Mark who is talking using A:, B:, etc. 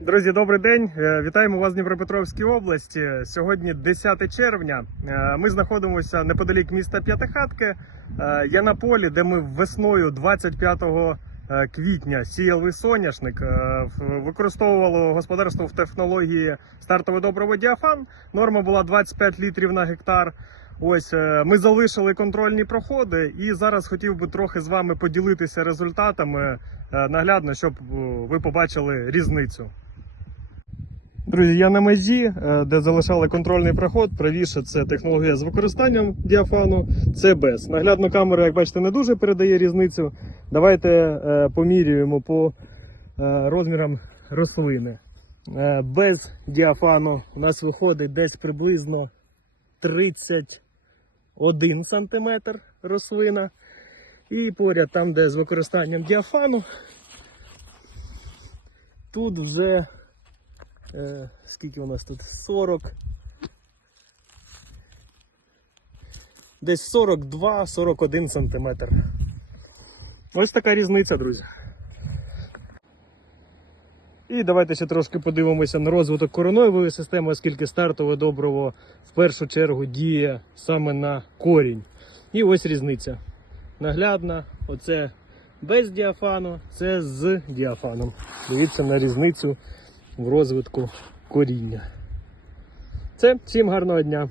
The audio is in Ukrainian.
A: Друзі, добрий день. Е, Вітаємо вас в Дніпропетровській області. Сьогодні 10 червня. Е, Ми знаходимося неподалік міста П'ятихатки. Е, Я на полі, де ми весною 25 е, квітня сіяли соняшник. Використовувало господарство в технології стартовий добриво діафан. Норма була 25 літрів на гектар. Ось ми залишили контрольні проходи, і зараз хотів би трохи з вами поділитися результатами наглядно, щоб ви побачили різницю. Друзі, я на мезі, е, де залишали контрольний проход. Правіше це технологія з використанням діафану, це без. Наглядно камера, як бачите, не дуже передає різницю. Давайте е, помірюємо по е, розмірам рослини. Без діафану у нас виходить десь приблизно 31 см рослина. І поряд там, де з використанням діафану, тут вже Е, скільки у нас тут? 40. Десь 42-41 сантиметр. Ось така різниця, друзі. І давайте ще трошки подивимося на розвиток коронової системи, оскільки стартове добриво в першу чергу діє саме на корінь. І ось різниця. Наглядна, оце без діафану, це з діафаном. Дивіться на різницю в розвитку коріння. Це всім гарного дня!